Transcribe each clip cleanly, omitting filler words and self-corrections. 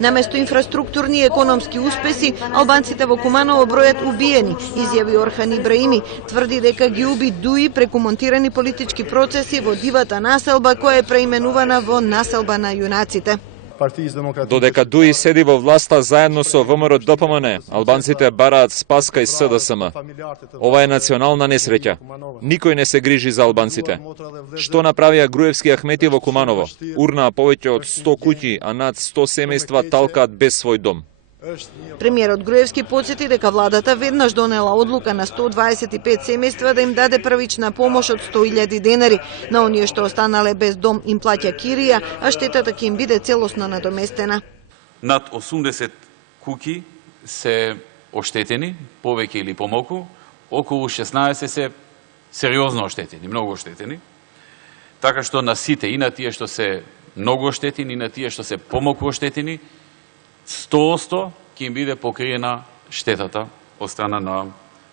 Наместо инфраструктурни и економски успеси, албанците во Куманово бројат убиени, изјави Орхан Ибраими. Тврди дека ги уби Дуи преку монтирани политички процеси во дивата населба која е преименувана во населба на јунаците. Додека Дуи седи во власта заедно со ВМРО ДПМН, албанците бараат спас кај СДСМ. Ова е национална несреќа. Никој не се грижи за албанците. Што направија Груевски Ахмети во Куманово? Урнаа повеќе од 100 куќи, а над 100 семејства талкаат без свој дом. Премиерот Груевски подсети дека владата веднаш донела одлука на 125 семејства да им даде првична помош од 100.000 денари. На оние што останале без дом им плаќа кирија, а штетата ќе им биде целосно надоместена. Над 80 куќи се оштетени, повеќе или помалку, околу 16 се сериозно оштетени, многу оштетени. Така што на сите, и на тие што се многу оштетени, и на тие што се помалку оштетени, 100% ќе им биде покриена штетата од страна на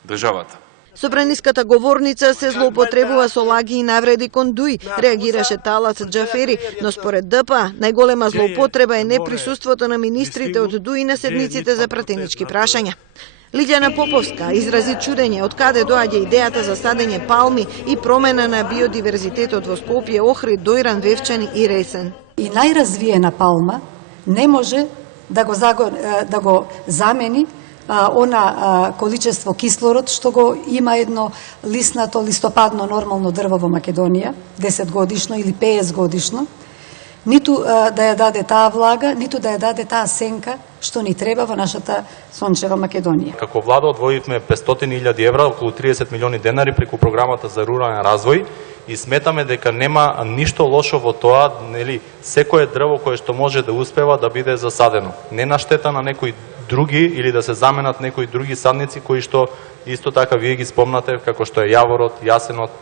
државата. Собраниската говорница се злоупотребува со лаги и навреди кон Дуи, реагираше Талац Џафери, но според ДПА најголема злоупотреба е неприсуството на министрите од Дуи на седниците за пратенички прашања. Лиљана Поповска изрази чудење од каде доаѓа идејата за садење палми и промена на биодиверзитетот во Скопје, Охрид, Дојран, Вевчани и Ресен. И најразвиена палма не може да го замени она количество кислород што го има едно листопадно нормално дрво во Македонија, 10 годишно или 50 годишно, ниту да ја даде таа влага, ниту да ја даде таа сенка што ни треба во нашата сончева Македонија. Како влада одвоивме 500.000 евра, околу 30 милиони денари преку програмата за рурален развој и сметаме дека нема ништо лошо во тоа, нели, секое дрво кое што може да успева да биде засадено. Не на штета на некои други или да се заменат некои други садници кои што исто така вие ги спомнате, како што е јаворот, јасенот,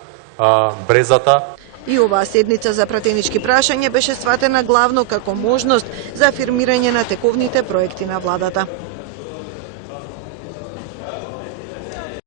брезата. И оваа седница за пратенички прашања беше сватена главно како можност за афирмирање на тековните проекти на владата.